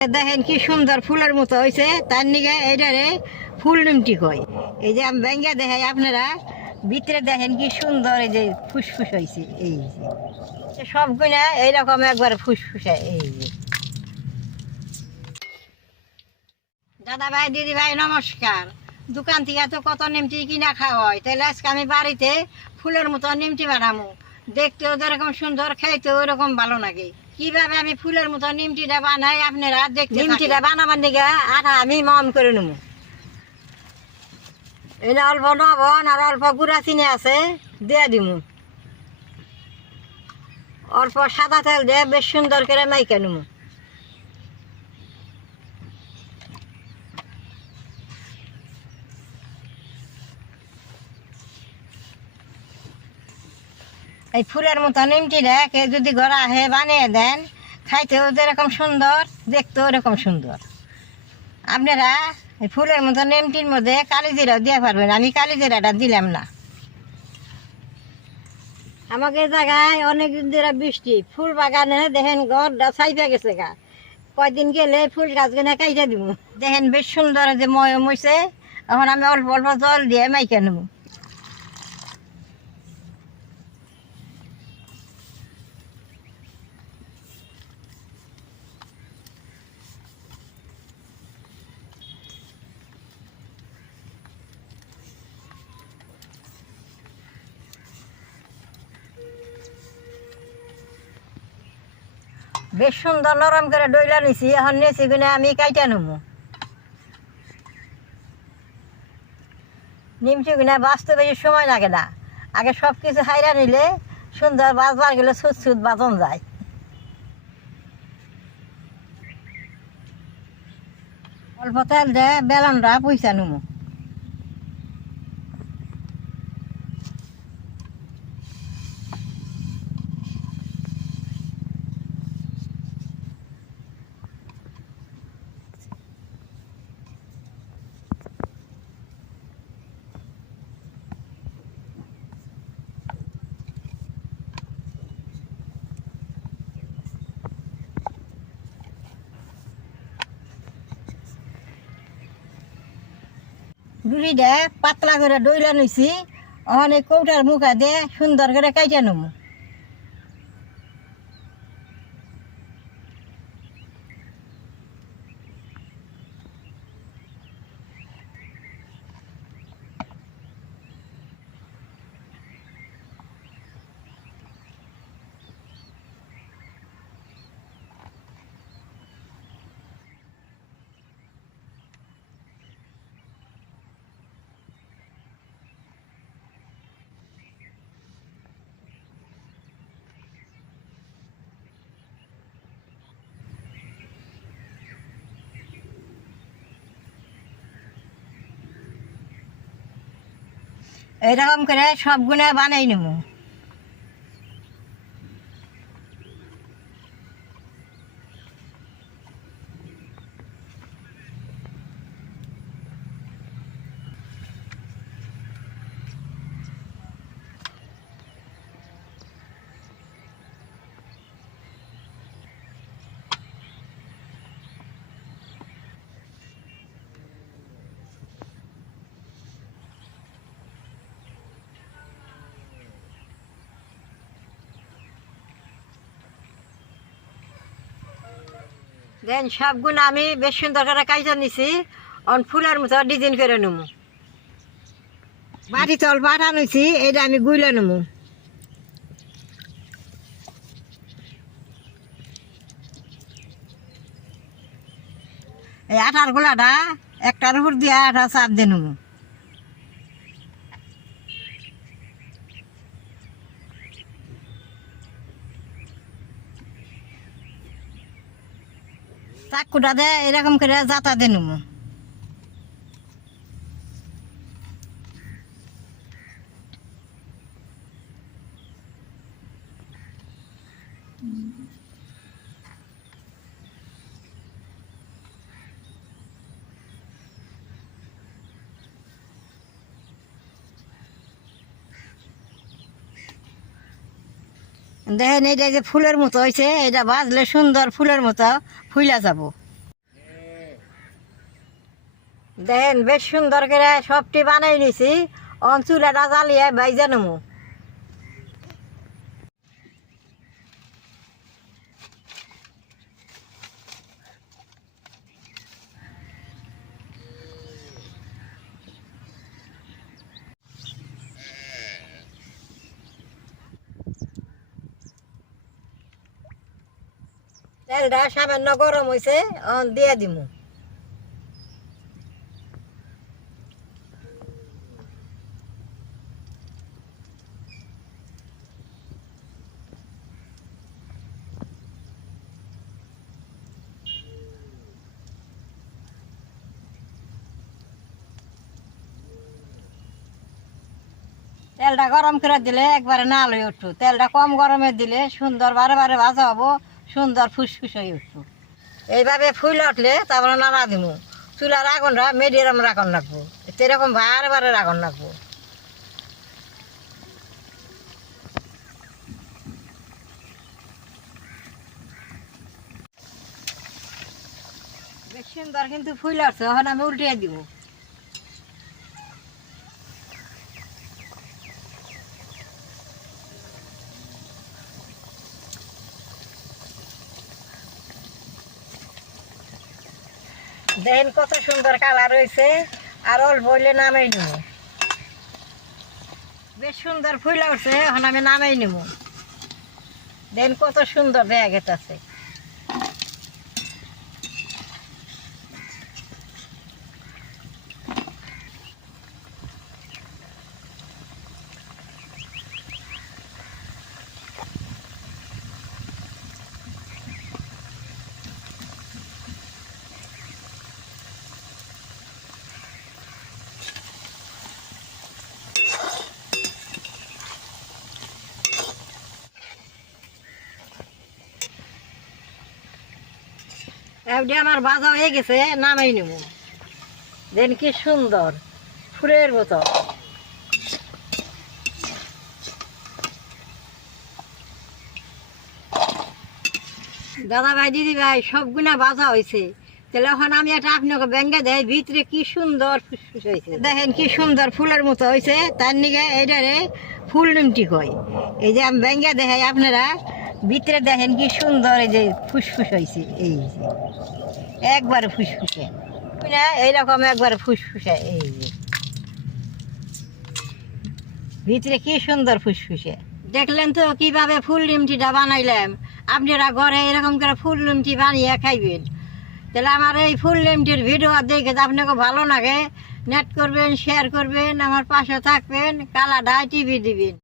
দেখেন কি সুন্দর ফুলের মতো হয়েছে, তার নিগে এইটারে ফুল নিমটি কয়। এই যে আমি ব্যাঙ্গা দেখাই আপনারা, ভিতরে দেখেন কি সুন্দর এই যে ফুসফুস হয়েছে। এই যে সব গুণা এইরকম একবার ফুসফুসে। এই যে দাদা ভাই দিদি ভাই নমস্কার। দোকান থেকে তো কত নিমটি কিনা খাওয়া হয়, তাহলে আজকে আমি বাড়িতে ফুলের মতো নিমটি বানাবো। দেখতেও যেরকম সুন্দর, খাইতেও ওরকম ভালো লাগে। কিভাবে আমি ফুলের মতো নিমটিটা বানাই আপনারা দেখতে। নিমটিটা বানাবার দিকে আটা আমি মম করে নেবো। এই অল্প লবণ আর অল্প গুঁড়া চিনি আছে, দিয়ে দিব। অল্প সাদা তেল দিয়ে বেশ সুন্দর করে মাইকে নেব। এই ফুলের মতো নিমটিটা কে যদি ঘরে আহে বানিয়ে দেন, খাইতেও যেরকম সুন্দর, দেখতেও এরকম সুন্দর। আপনারা এই ফুলের মতো নিমটির মধ্যে কালিজিরাও দিয়ে পারবেন, আমি কালিজিরাটা দিলাম না। আমাকে জায়গায় অনেক দিন ধরে বৃষ্টি, ফুল বাগানে দেখেন ঘরটা ছাইপে গেছে গা। কয়দিন গেলে ফুল গাছগুলো কাইটে দিব। দেখেন বেশ সুন্দর যে ময়ম হয়েছে। এখন আমি অল্প অল্প জল দিয়ে মাইকে নেব। বেশ সুন্দর নরম করে ডইলা নিছি, এখন নেছি গুনে আমি কাইটা নেব। নিমটি গুনা বাঁচতে বেশি সময় লাগে না, আগে সব কিছু হাইরা নিলে সুন্দর বাজবার গেলে ছুট ছুট বাজন যায়। অল্প তেল দিয়ে বেলনটা পয়সা নেব। ডুরিটা পাতলা করে ডইলা নিছি, অনেক কৌটার মুখা দিয়ে সুন্দর করে কাইটা নেব। এইরকম করে সবগুলো বানাই নেব। দেন সবগুলো আমি বেশ সুন্দর করে কাইটা নিছি, অন ফুলের মতো ডিজাইন করে নেব। বাটি তল বাটা নিছি, এটা আমি গুইলে নেব। এই আটার গোলাটা একটার উপর দিয়ে আটা চাপ দিয়ে নেব। চাকুটা দিয়ে এরকম করে জাতা দিয়ে নেব। দেখেন এইটা যে ফুলের মতো হয়েছে, এটা বাজলে সুন্দর ফুলের মতো ফুইলা যাব। দেখেন বেশ সুন্দর করে সবটি বানাই নিছি। চুলাটা জ্বালিয়ে বাইজা নেবো। তেলটা সামান্য গরম হয়েছে, দিয়ে দিব। তেলটা গরম করে দিলে একবারে নাল হয়ে উঠবো। তেলটা কম গরমে দিলে সুন্দর বারে বারে ভাজা হবো, সুন্দর ফুসফুস হয়ে উঠবো। এইভাবে ফুল উঠলে তারপরে নাড়া দিব। চুলার আগুনটা মিডিয়াম রাখুন রাখবো, এরকম বারে বারে রাখুন রাখবো। বেশ সুন্দর কিন্তু ফুল উঠছে, এখন আমি উল্টিয়ে দিব। দেখেন কত সুন্দর কালার হয়েছে, আর অল্প হইলে নামাই নেব। বেশ সুন্দর ফুল উঠছে, এখন আমি নামাই নেব। দেখেন কত সুন্দর দেখা গেছে। এমনি আমার ভাজা হয়ে গেছে, নামাই নেব। দেন কি সুন্দর ফুলের মতো। দাদা ভাই দিদি ভাই সবগুলা ভাজা হয়েছে। তাহলে এখন আমি একটা আপনাকে ব্যাঙ্গে দেয়, ভিতরে কি সুন্দর ফুসফুস হয়েছে। দেখেন কি সুন্দর ফুলের মতো হয়েছে। তার নিগে এইটারে ফুল নিমটি কয়। এই যে আমি ব্যাঙ্গে দেখাই আপনারা, ভিতরে দেখেন কি সুন্দর এই যে ফুসফুস হয়েছে। এই যে একবারে ফুসফুসে, এইরকম একবারে ফুসফুসে। এই যে ভিতরে কি সুন্দর ফুসফুসে। দেখলেন তো কিভাবে ফুল নিমটিটা বানাইলাম। আপনারা ঘরে এরকম করে ফুল নিমটি বানিয়ে খাইবেন। তাহলে আমার এই ফুল নিমটির ভিডিও দেখে আপনাকে ভালো লাগে, নেট করবেন, শেয়ার করবেন, আমার পাশে থাকবেন, কালা ডাই টিভি দিবেন।